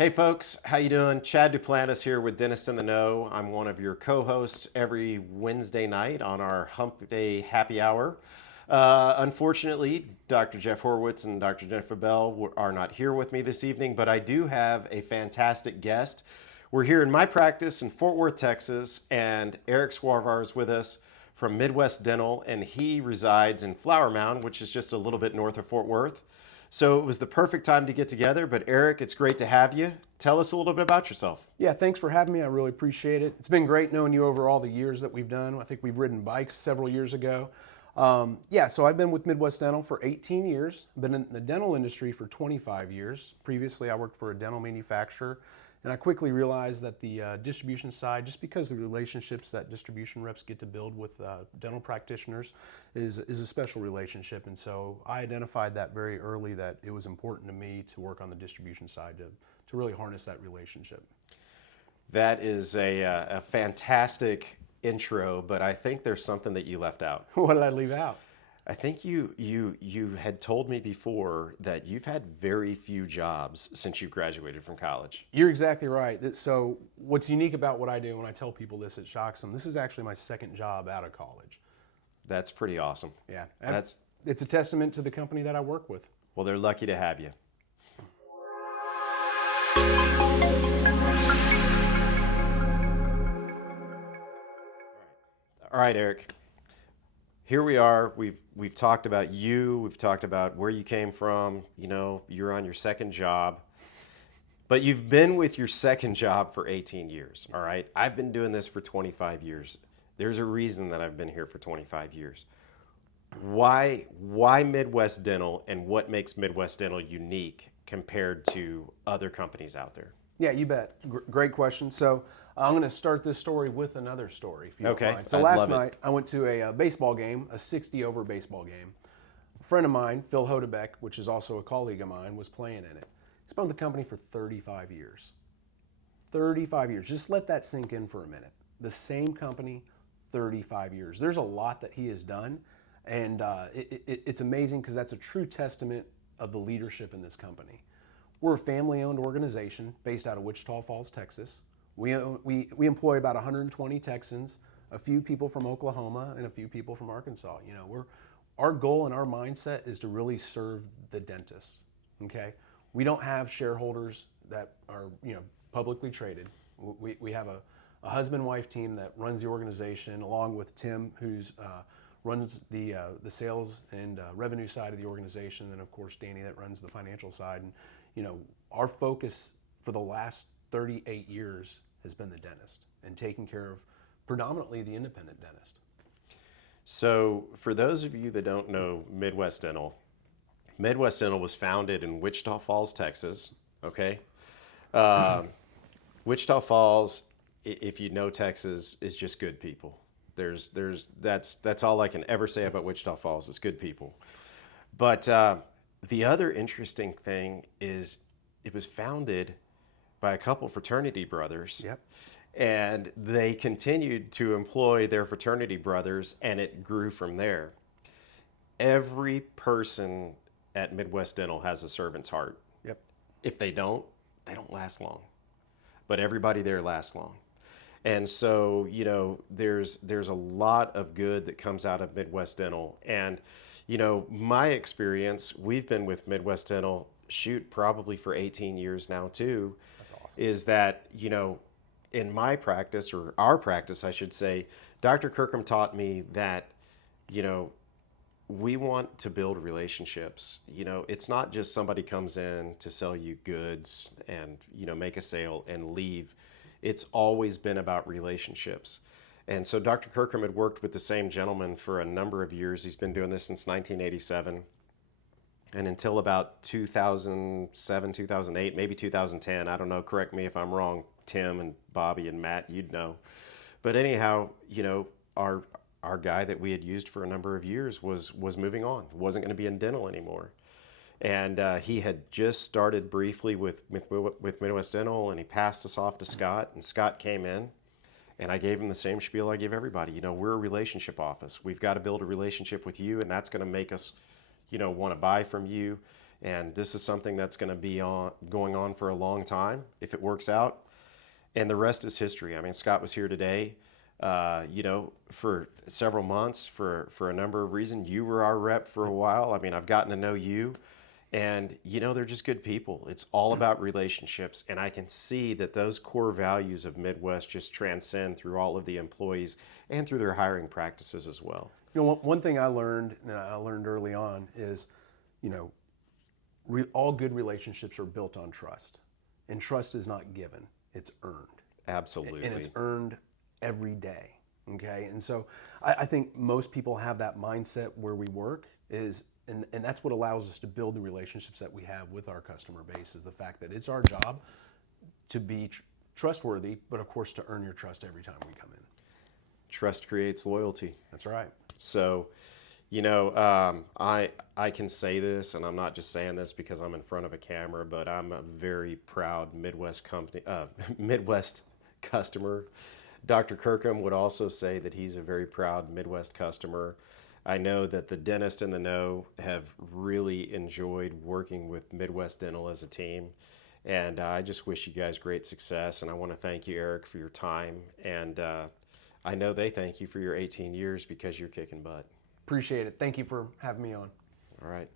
Hey folks, how you doing? Chad Duplantis here with Dentist in the Know. I'm one of your co-hosts every Wednesday night on our Hump Day Happy Hour. Unfortunately, Dr. Jeff Horowitz and Dr. Jennifer Bell are not here with me this evening, but I do have a fantastic guest. We're here in my practice in Fort Worth, Texas, and Eric Swarvar is with us from Midwest Dental, and he resides in Flower Mound, which is just a little bit north of Fort Worth. So it was the perfect time to get together. But Eric, it's great to have you. Tell us a little bit about yourself. Yeah, thanks for having me. I really appreciate it. It's been great knowing you over all the years that we've done. I think we've ridden bikes several years ago. So I've been with Midwest Dental for 18 years. I've been in the dental industry for 25 years. Previously, I worked for a dental manufacturer. And I quickly realized that the distribution side, just because of the relationships that distribution reps get to build with dental practitioners, is a special relationship. And so I identified that very early, that it was important to me to work on the distribution side to really harness that relationship. That is a fantastic intro, but I think there's something that you left out. What did I leave out? I think you had told me before that you've had very few jobs since you graduated from college. You're exactly right. So what's unique about what I do, when I tell people this, it shocks them. This is actually my second job out of college. That's pretty awesome. Yeah, it's a testament to the company that I work with. Well, they're lucky to have you. All right, Eric. Here we are. We've talked about you. We've talked about where you came from. You know, you're on your second job, but you've been with your second job for 18 years. All right. I've been doing this for 25 years. There's a reason that I've been here for 25 years. Why Midwest Dental, and what makes Midwest Dental unique compared to other companies out there? Yeah, you bet. Great question. So I'm going to start this story with another story, if you don't mind. So I'd last love it. night, I went to a baseball game, a 60-over baseball game. A friend of mine, Phil Hodebeck, which is also a colleague of mine, was playing in it. He's been with the company for 35 years. 35 years. Just let that sink in for a minute. The same company, 35 years. There's a lot that he has done, and it's amazing, because that's a true testament of the leadership in this company. We're a family-owned organization based out of Wichita Falls, Texas. We employ about 120 Texans, a few people from Oklahoma, and a few people from Arkansas. You know, our goal and our mindset is to really serve the dentists. Okay, we don't have shareholders that are publicly traded. We have a husband-wife team that runs the organization, along with Tim, who's runs the sales and revenue side of the organization, and then of course Danny, that runs the financial side. And our focus for the last 38 years has been the dentist, and taking care of predominantly the independent dentist. So for those of you that don't know Midwest Dental was founded in Wichita Falls, Texas. Okay, Wichita Falls, if you know Texas, is just good people. That's all I can ever say about Wichita Falls. It's good people. But the other interesting thing is it was founded by a couple fraternity brothers. Yep. And they continued to employ their fraternity brothers, and it grew from there. Every person at Midwest Dental has a servant's heart. Yep. If they don't last long. But everybody there lasts long. And so, there's a lot of good that comes out of Midwest Dental. And, my experience, we've been with Midwest Dental, probably for 18 years now too. That's awesome. Is that, in my practice, or our practice, I should say, Dr. Kirkham taught me that, we want to build relationships. It's not just somebody comes in to sell you goods and, make a sale and leave. It's always been about relationships. And so Dr. Kirkham had worked with the same gentleman for a number of years. He's been doing this since 1987. And until about 2007, 2008, maybe 2010, I don't know, correct me if I'm wrong, Tim and Bobby and Matt, you'd know. But anyhow, our guy that we had used for a number of years was moving on, wasn't going to be in dental anymore. And he had just started briefly with Midwest Dental, and he passed us off to Scott, and Scott came in, and I gave him the same spiel I give everybody. We're a relationship office. We've got to build a relationship with you, and that's going to make us, want to buy from you. And this is something that's going to be going on for a long time if it works out. And the rest is history. I mean, Scott was here today, for several months for a number of reasons. You were our rep for a while. I mean, I've gotten to know you, and they're just good people. It's all about relationships, and I can see that those core values of Midwest just transcend through all of the employees and through their hiring practices as well. One thing I learned, and I learned early on, is, all good relationships are built on trust, and trust is not given; it's earned. Absolutely. And it's earned every day. Okay, and so I think most people have that mindset where we work and that's what allows us to build the relationships that we have with our customer base, is the fact that it's our job to be trustworthy, but of course to earn your trust every time we come in. Trust creates loyalty. That's right. So, I can say this, and I'm not just saying this because I'm in front of a camera, but I'm a very proud Midwest customer. Dr. Kirkham would also say that he's a very proud Midwest customer. I know that the dentists in the know have really enjoyed working with Midwest Dental as a team. And I just wish you guys great success. And I want to thank you, Eric, for your time. And I know they thank you for your 18 years because you're kicking butt. Appreciate it. Thank you for having me on. All right.